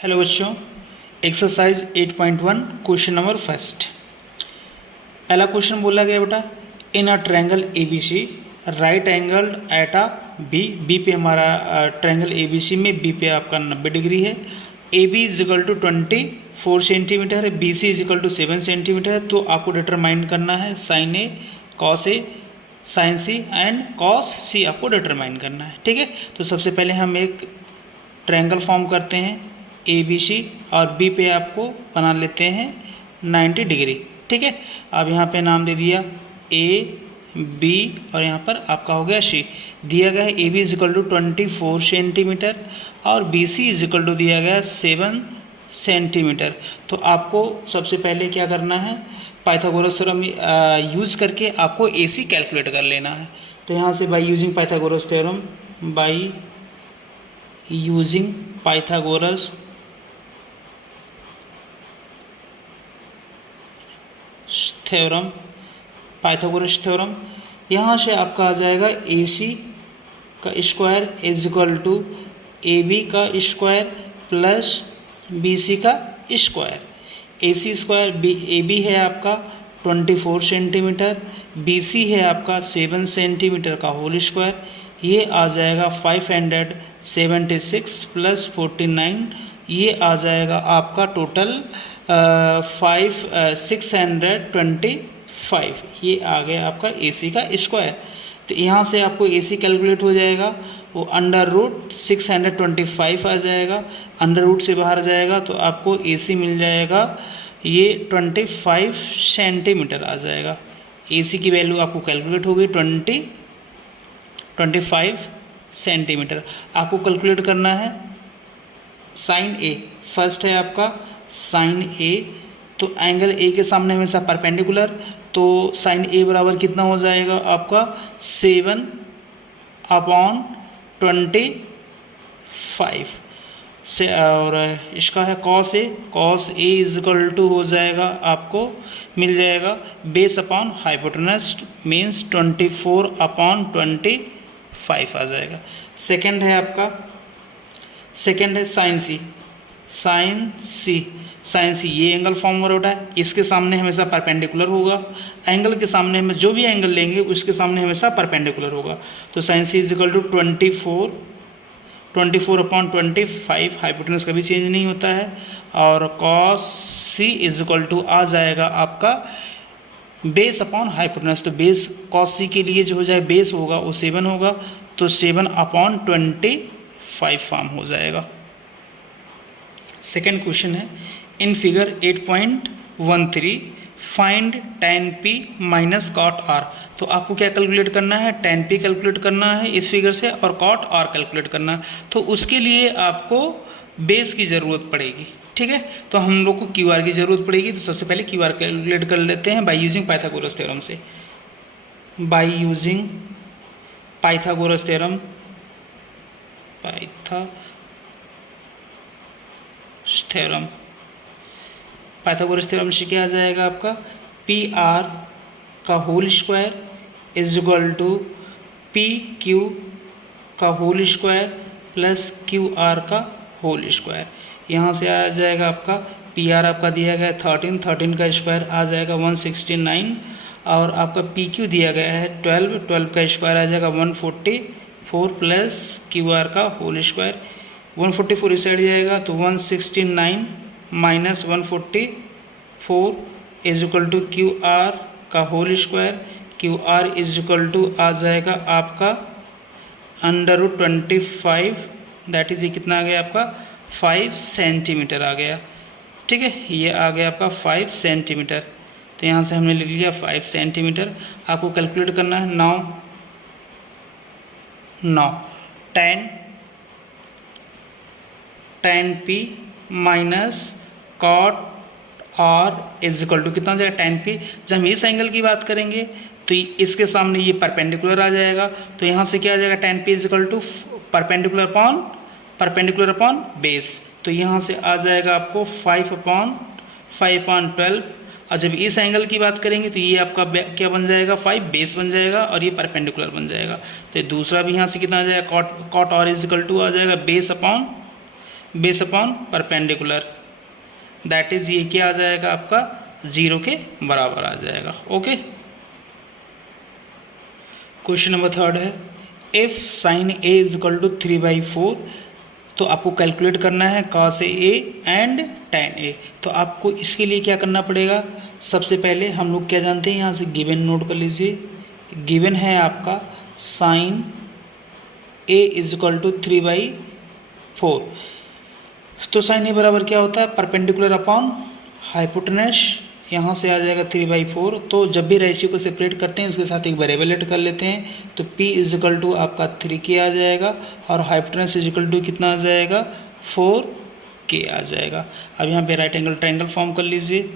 Hello बच्चों, exercise 8.1 question number first. पहला question बोला गया बेटा, in a triangle A B C right angle at A B. B पे हमारा ट्रायंगल ए बी सी में बी पे आपका 90 डिग्री है। A B is equal to 24 centimetre है, B C is equal to 7 centimetre है। तो आपको डिटरमाइन करना है sine A, sine C and cos C आपको डिटरमाइन करना है। ठीक है, तो सबसे पहले हम एक ट्रायंगल फॉर्म करते हैं ए बी सी और बी पे आपको बना लेते हैं 90 डिग्री। ठीक है, अब यहाँ पे नाम दे दिया ए बी और यहाँ पर आपका हो गया सी। दिया गया है A B is equal to 24 centimetre और B C is equal to दिया गया 7 सेंटीमीटर। तो आपको सबसे पहले क्या करना है, पाइथागोरस थ्योरम यूज़ करके आपको ए सी कैलकुलेट कर लेना है। तो यहाँ से by using Pythagoras theorem, by using Pythagoras theorem, Pythagoras theorem, यहाँ से आपका आ जाएगा ए सी का square is equal to A B का स्क्वायर प्लस बी सी का square. A C square B, A B है आपका 24 सेंटीमीटर, बी सी है आपका 7 सेंटीमीटर का होल स्क्वायर। ये आ जाएगा 576 प्लस 49, ये आ जाएगा आपका टोटल 625। ये आ गया आपका ए सी का स्क्वायर। तो यहाँ से आपको ए सी कैलकुलेट हो जाएगा, वो अंडर रूट 625 आ जाएगा। अंडर रूट से बाहर जाएगा तो आपको ए सी मिल जाएगा, ये 25 सेंटीमीटर आ जाएगा। ए सी की वैल्यू आपको कैलकुलेट हो गई 25 सेंटीमीटर। आपको कैलकुलेट करना है साइन ए। फर्स्ट है आपका साइन ए, तो एंगल ए के सामने हमेशा परपेंडिकुलर, तो साइन ए बराबर कितना हो जाएगा आपका 7/25 से। और इसका है cos A, cos A is equal to हो जाएगा आपको मिल जाएगा बेस अपॉन हाइपोटेनस मीन्स 24/25 आ जाएगा। सेकंड है आपका, सेकंड है साइन सी। साइन सी ये एंगल फॉर्म हो रहा है, इसके सामने हमेशा परपेंडिकुलर होगा। एंगल के सामने हम जो भी एंगल लेंगे उसके सामने हमेशा परपेंडिकुलर होगा। तो sine C is equal to 24/25, hypotenuse कभी चेंज नहीं होता है। और cos C is equal to आ जाएगा आपका बेस अपॉन हाइपोटेनस। तो बेस कॉस सी के लिए जो हो जाए बेस होगा वो 7 होगा, तो 7/25 फॉर्म हो जाएगा। सेकेंड क्वेश्चन है, in figure 8.13 find tan p minus cot r। तो आपको क्या कैलकुलेट करना है, tan p कैलकुलेट करना है इस फिगर से और cot r कैलकुलेट करना है। तो उसके लिए आपको बेस की ज़रूरत पड़ेगी। ठीक है, तो हम लोग को क्यू आर की ज़रूरत पड़ेगी। तो सबसे पहले क्यू आर कैलकुलेट कर लेते हैं बाई यूजिंग पाइथागोरस थ्योरम से। By using Pythagoras theorem, Pythagoras theorem से क्या आ जाएगा आपका पी आर का whole square is equal to P Q का whole square plus Q R का होल स्क्वायर। यहाँ से आ जाएगा आपका पी आर आपका दिया गया है 13 का स्क्वायर आ जाएगा 169 और आपका पी क्यू दिया गया है 12 का स्क्वायर आ जाएगा 144 प्लस क्यू आर का होल स्क्वायर। 144 इस साइड जाएगा तो 169 minus 144 is equal to Q R का whole square. Q R is equal to आ जाएगा आपका अंडर रूट 25, दैट इज कितना आ गया आपका 5 सेंटीमीटर आ गया। ठीक है, ये आ गया आपका 5 सेंटीमीटर। तो यहाँ से हमने लिख लिया 5 सेंटीमीटर। आपको कैलकुलेट करना है 9 tan p minus cot r is equal to कितना हो जाएगा tan p। जब हम इस एंगल की बात करेंगे तो इसके सामने ये परपेंडिकुलर आ जाएगा, तो यहाँ से क्या आ जाएगा tan p is equal to perpendicular upon base. तो यहाँ से आ जाएगा आपको 5/12। और जब इस एंगल की बात करेंगे तो ये आपका क्या बन जाएगा 5 बेस बन जाएगा और ये परपेंडिकुलर बन जाएगा। तो दूसरा भी यहाँ से कितना आ जाएगा cot r is equal to आ जाएगा base upon base upon perpendicular, that is ये क्या आ जाएगा आपका 0 के बराबर आ जाएगा। ओके, क्वेश्चन नंबर 3 है if sine A is equal to 3/4, तो आपको कैलकुलेट करना है cos A and tan A. तो आपको इसके लिए क्या करना पड़ेगा, सबसे पहले हम लोग क्या जानते हैं, यहाँ से गिवन नोट कर लीजिए। गिवन है आपका sine A is equal to 3/4, तो साइन ए बराबर क्या होता है, परपेंडिकुलर अपॉन हाइपोटेनस, यहाँ से आ जाएगा 3/4। तो जब भी रेशियो को सेपरेट करते हैं उसके साथ एक वेरिएबल ऐड कर लेते हैं, तो p इज इक्वल टू आपका 3k आ जाएगा और हाइपोटेनस इज इक्वल टू कितना आ जाएगा 4k आ जाएगा। अब यहाँ पे राइट एंगल ट्रायंगल फॉर्म कर लीजिए,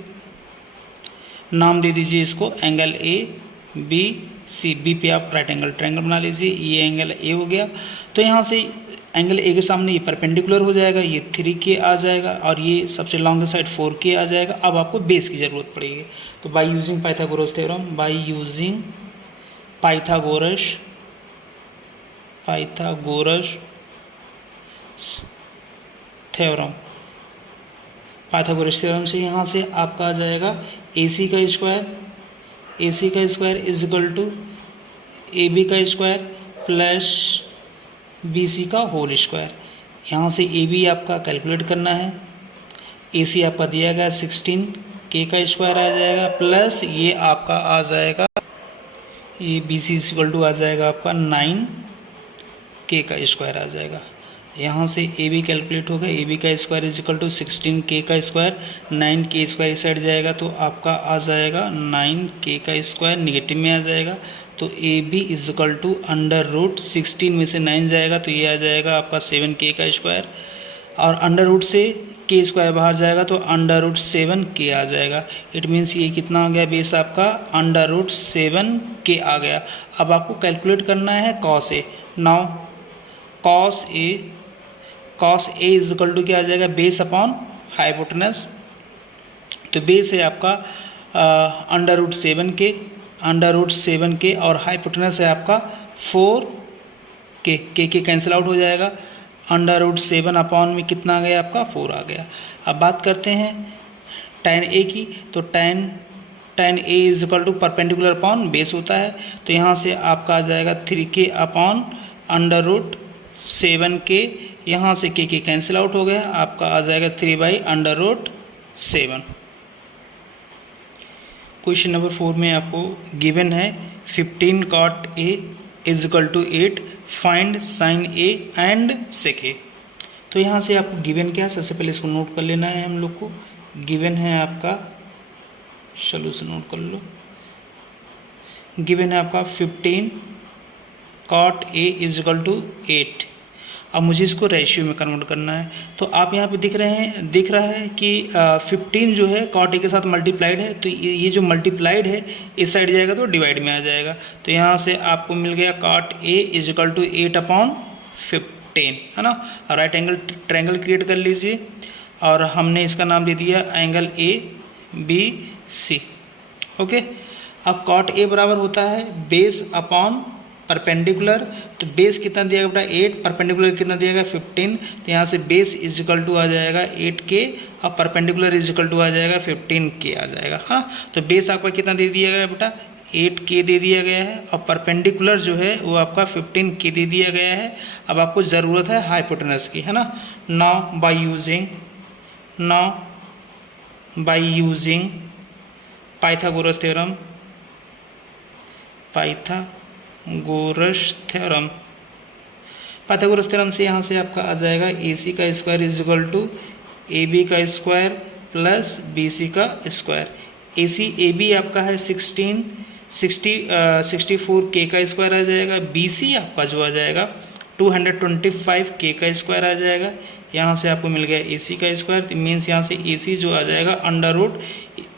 नाम दे दीजिए इसको angle A B C, B पे आप राइट एंगल ट्रायंगल बना लीजिए, ये एंगल ए हो गया। तो यहाँ से एंगल ए के सामने ये परपेंडिकुलर हो जाएगा, ये 3k आ जाएगा और ये सबसे लॉन्ग साइड 4k आ जाएगा। अब आपको बेस की ज़रूरत पड़ेगी, तो by using Pythagoras theorem, by using Pythagoras theorem, Pythagoras theorem से यहाँ से आपका आ जाएगा AC का square is equal to AB का स्क्वायर प्लस BC का होल स्क्वायर। यहाँ से AB आपका कैलकुलेट करना है, AC आपका दिया गया 16k का स्क्वायर आ जाएगा प्लस ये आपका आ जाएगा, ये BC इक्वल टू आ जाएगा आपका 9k का स्क्वायर आ जाएगा। यहाँ से AB कैलकुलेट होगा, AB का square is equal to 16k का स्क्वायर, 9k स्क्वायर इस साइड जाएगा तो आपका आ जाएगा 9k का स्क्वायर, निगेटिव में आ जाएगा। तो AB is equal to under root 16 में से 9 जाएगा तो ये आ जाएगा आपका 7k का स्क्वायर, और अंडर रूट से k स्क्वायर बाहर जाएगा तो अंडर रूट 7k आ जाएगा। इट मीन्स ये कितना आ गया बेस आपका अंडर रूट 7k आ गया। अब आपको कैलकुलेट करना है cos A. Now cos A is equal to क्या आ जाएगा, बेस अपॉन हाइपोटेनस। तो बेस है आपका अंडर रूट 7k और हाइपोटेनस है आपका 4k, के कैंसिल आउट हो जाएगा, अंडर रूट 7 अपॉन में कितना आ गया आपका 4 आ गया। अब बात करते हैं tan ए की, तो tan A is equal to perpendicular upon base होता है, तो यहाँ से आपका आ जाएगा 3k upon under root 7k, यहाँ से के कैंसिल आउट हो गया, आपका आ जाएगा 3/√7। क्वेश्चन नंबर 4 में आपको गिवन है 15 cot A is equal to 8, find sine A and sec A. तो यहाँ से आपको गिवन क्या है, सबसे पहले इसको नोट कर लेना है हम लोग को। गिवन है आपका, सोल्यूशन नोट कर लो, गिवन है आपका 15 cot A is equal to 8। अब मुझे इसको रेशियो में कन्वर्ट करना है, तो आप यहाँ पे दिख रहा है कि 15 जो है cot A के साथ मल्टीप्लाइड है, तो ये जो मल्टीप्लाइड है इस साइड जाएगा तो डिवाइड में आ जाएगा। तो यहाँ से आपको मिल गया cot A is equal to 8/15, है ना। राइट एंगल ट्रायंगल क्रिएट कर लीजिए और हमने इसका नाम दे दिया एंगल ABC। ओके, अब cot A बराबर होता है बेस अपॉन परपेंडिकुलर, तो बेस कितना दिया गया बेटा 8, परपेंडिकुलर कितना दिया गया 15, तो यहाँ से बेस इज इक्वल टू आ जाएगा 8k और परपेंडिकुलर इज इक्वल टू आ जाएगा 15k आ जाएगा, है ना। तो बेस आपका कितना दे दिया गया बेटा 8k दे दिया गया है और परपेंडिकुलर जो है वो आपका 15k दे दिया गया है। अब आपको ज़रूरत है हाइपोटेनस की, है ना। Now by using Pythagoras theorem से यहाँ से आपका आ जाएगा AC का square is equal to AB का स्क्वायर प्लस BC का स्क्वायर। AB आपका है 64k का स्क्वायर आ जाएगा, BC आपका जो आ जाएगा 225k का स्क्वायर आ जाएगा। यहाँ से आपको मिल गया AC का स्क्वायर, मीन्स यहाँ से AC जो आ जाएगा अंडर रूट,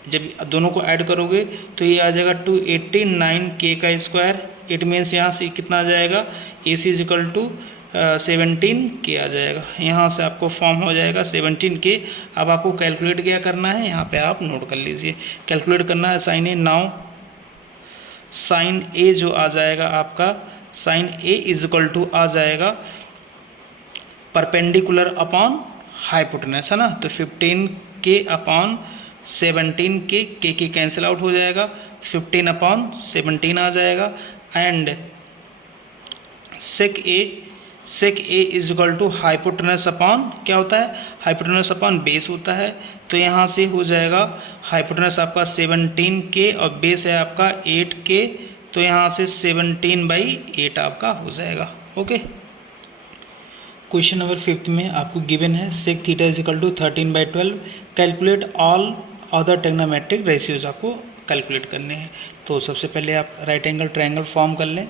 जब दोनों को ऐड करोगे तो ये आ जाएगा 289k का स्क्वायर। इट मीन्स यहाँ से कितना आ जाएगा AC is equal to 17k आ जाएगा। यहाँ से आपको फॉर्म हो जाएगा 17k। अब आपको कैलकुलेट क्या करना है, यहाँ पे आप नोट कर लीजिए, कैलकुलेट करना है sine A. Now sine A जो आ जाएगा आपका, sine A is equal to आ जाएगा परपेंडिकुलर अपॉन हाइपोटेनस, है ना। तो 15k अपॉन 17k, के कैंसिल आउट हो जाएगा, 15 अपॉन 17 आ जाएगा। And sec A is equal to hypotenuse upon क्या होता है, हाइपोटेनस अपॉन बेस होता है। तो यहाँ से हो जाएगा हाइपोटेनस आपका 17k और बेस है आपका 8k, तो यहाँ से 17/8 आपका हो जाएगा। ओके। क्वेश्चन नंबर 5 में आपको गिवन है sec theta is equal to 13/12, calculate all other trigonometric ratios आपको कैलकुलेट करने हैं। तो सबसे पहले आप राइट एंगल ट्रायंगल फॉर्म कर लें,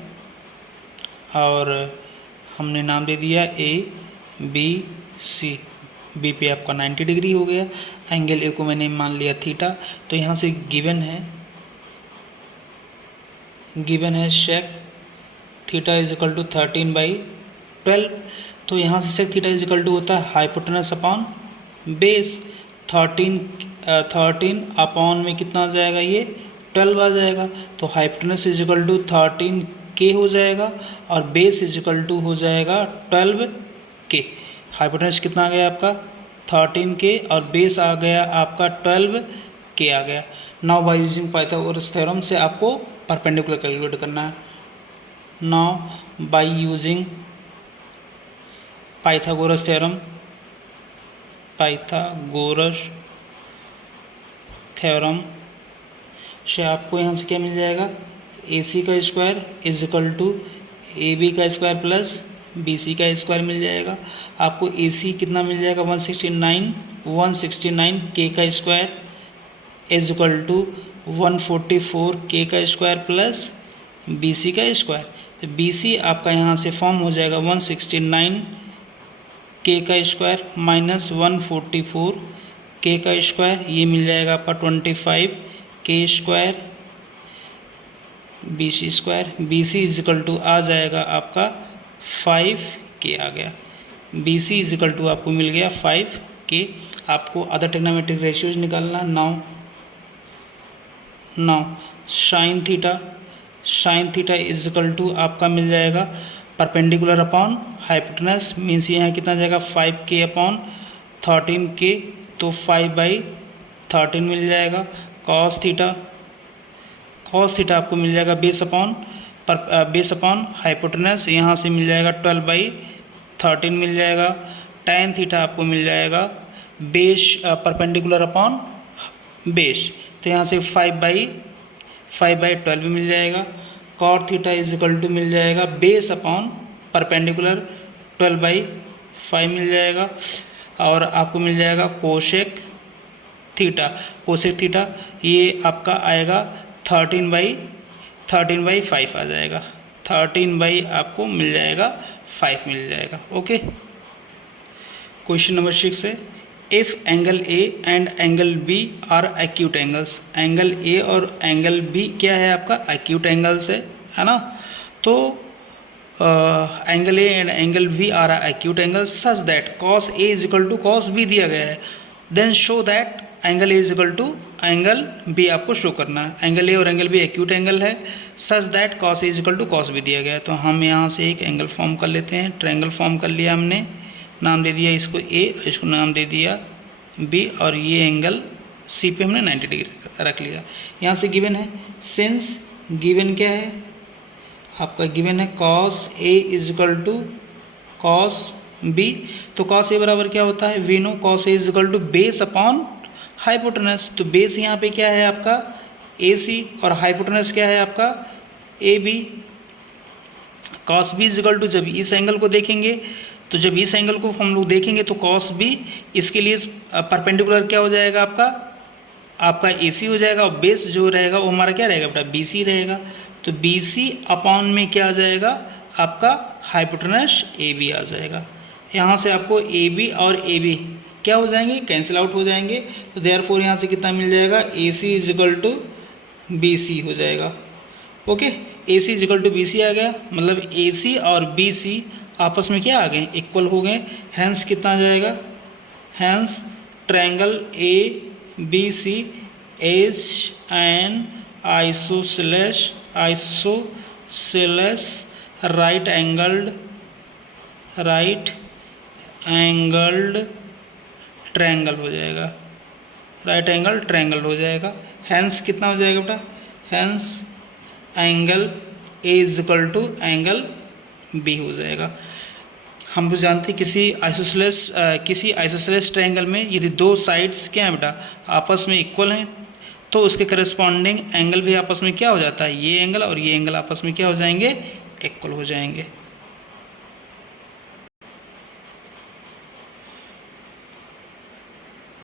और हमने नाम दे दिया ए बी सी। बी पे आपका 90 डिग्री हो गया, एंगल ए को मैंने मान लिया थीटा। तो यहाँ से गिवन है sec theta is equal to 13/12। तो यहाँ से sec theta is equal to होता है हाइपोटेनस अपॉन बेस। 13 अपॉन में कितना आ जाएगा, ये 12 आ जाएगा। तो hypotenuse is equal to 13k हो जाएगा और बेस इज इक्वल टू हो जाएगा 12k। हाइपोटेनस कितना आ गया आपका 13k और बेस आ गया आपका 12k आ गया। Now by using Pythagoras theorem से आपको परपेंडिकुलर कैलकुलेट करना है। Now by using Pythagoras theorem से आपको यहाँ से क्या मिल जाएगा, AC का square is equal to AB का स्क्वायर प्लस BC का स्क्वायर मिल जाएगा। आपको AC कितना मिल जाएगा 169 K का square is equal to 144 K का स्क्वायर प्लस BC का स्क्वायर। तो BC आपका यहाँ से फॉर्म हो जाएगा 169 K का स्क्वायर माइनस 144 K का स्क्वायर, ये मिल जाएगा आपका 25 K square BC square. BC is equal to आ जाएगा आपका 5K आ गया। BC इज इक्वल टू आपको मिल गया 5K। आपको अदर ट्रिग्नोमेट्रिक रेशियोज निकालना। Now sine theta is equal to आपका मिल जाएगा परपेंडिकुलर अपॉन हाइपोटेनस, मीन्स यहाँ कितना जाएगा 5K अपॉन 13K, तो 5/13 मिल जाएगा। कॉस थीटा आपको मिल जाएगा बेस अपॉन हाइपोटेनस, यहाँ से मिल जाएगा 12/13 मिल जाएगा। टैन थीटा आपको मिल जाएगा बेस परपेंडिकुलर अपॉन बेस, तो यहाँ से 5/12 मिल जाएगा। Cot theta is equal to मिल जाएगा बेस अपॉन परपेंडिकुलर 12/5 मिल जाएगा। और आपको मिल जाएगा कोसेक थीटा ये आपका आएगा 13/5 आ जाएगा। 13 आपको मिल जाएगा 5 मिल जाएगा। ओके। क्वेश्चन नंबर 6 है if angle A and angle B are acute angles. Angle A और एंगल बी क्या है आपका एक्यूट एंगल्स है ना। तो angle A and angle B are acute angles such that cos A is equal to cos B दिया गया है, then show that angle A is equal to angle B आपको शो करना है। एंगल ए और एंगल बी एक्यूट एंगल है, such that cos A is equal to cos B दिया गया है। तो हम यहाँ से एक एंगल फॉर्म कर लेते हैं। ट्रायंगल फॉर्म कर लिया हमने, नाम दे दिया इसको ए, इसको नाम दे दिया बी, और ये एंगल सी पे हमने 90 डिग्री रख लिया। यहाँ से गिवन है सिंस गिवन क्या है आपका, गिवन है cos A is equal to cos B. तो कॉस ए बराबर क्या होता है, we know cos A is equal to base upon hypotenuse. तो बेस यहाँ पे क्या है आपका AC और हाइपोटेनस क्या है आपका AB। Cos B is equal to, जब इस एंगल को देखेंगे तो जब इस एंगल को हम लोग देखेंगे तो कॉस बी इसके लिए परपेंडिकुलर क्या हो जाएगा आपका AC हो जाएगा, और बेस जो रहेगा वो हमारा क्या रहेगा बेटा BC रहेगा। तो BC अपॉन में क्या आ जाएगा आपका हाइपोटेनस AB आ जाएगा। यहाँ से आपको AB और AB क्या हो जाएंगे, कैंसिल आउट हो जाएंगे। तो देयरफॉर यहाँ से कितना मिल जाएगा AC is equal to BC हो जाएगा। Okay, AC is equal to BC आ गया, मतलब AC और BC आपस में क्या आ गए, इक्वल हो गए। हैंस कितना आ जाएगा, hence triangle ABC is an isosceles right angled triangle हो जाएगा, राइट एंगल ट्रायंगल हो जाएगा। हैंस कितना हो जाएगा बेटा, hence angle A is equal to angle B हो जाएगा। हम तो जानते हैं किसी आइसोसेलेस ट्रायंगल में यदि दो साइड्स क्या है बेटा आपस में इक्वल हैं तो उसके करस्पॉन्डिंग एंगल भी आपस में क्या हो जाता है, ये एंगल और ये एंगल आपस में क्या हो जाएंगे, इक्वल हो जाएंगे।